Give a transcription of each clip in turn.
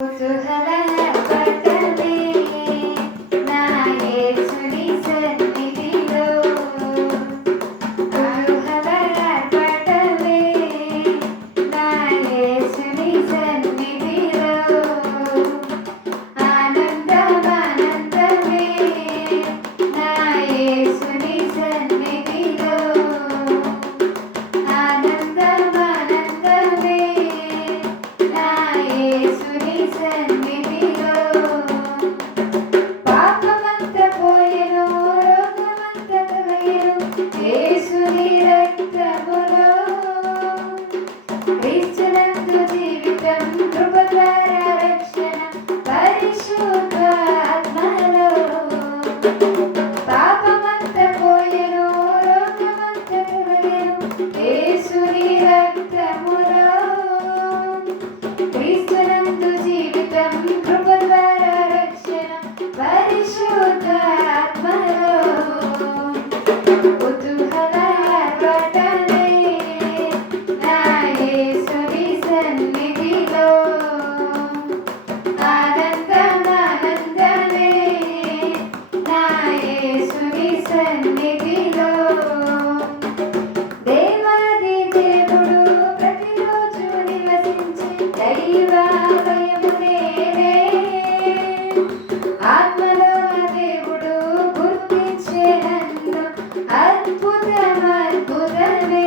కుతూహల పట్టమే నా యేసుని సన్నిధిలో కుతూహల పట్టమే నా యేసుని సన్నిధిలో ఆనందమే నా యేసుని సన్నిధిలో ఆనందమే నా యేసుని సన్నిధిలో పాపమంత పోయెను రోగమంత తొలగెను యేసుని రక్తములో క్రీస్తునందు జీవితం కృప ద్వారా రక్షణ పరిశుద్ధాత్మలో పాపమంత పోయెను రోగమంత తొలగెను యేసుని రక్తములో క్రీస్తునందు జీవితం కృప ద్వారా రక్షణ పరిశుద్ధాత్మలో కుతూహల పట్టమే నా యేసుని సన్నిధిలో ఆనందమే నా యేసుని సన్నిధిలో దేవాది దేవుడు ప్రతిరోజు నివసించే దైవాలయము నేనే ఆత్మలో దేవుడు గుర్తించే నన్ను అద్భుతమే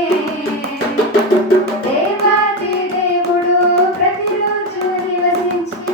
దేవాది దేవుడు ప్రతిరోజు నివసించే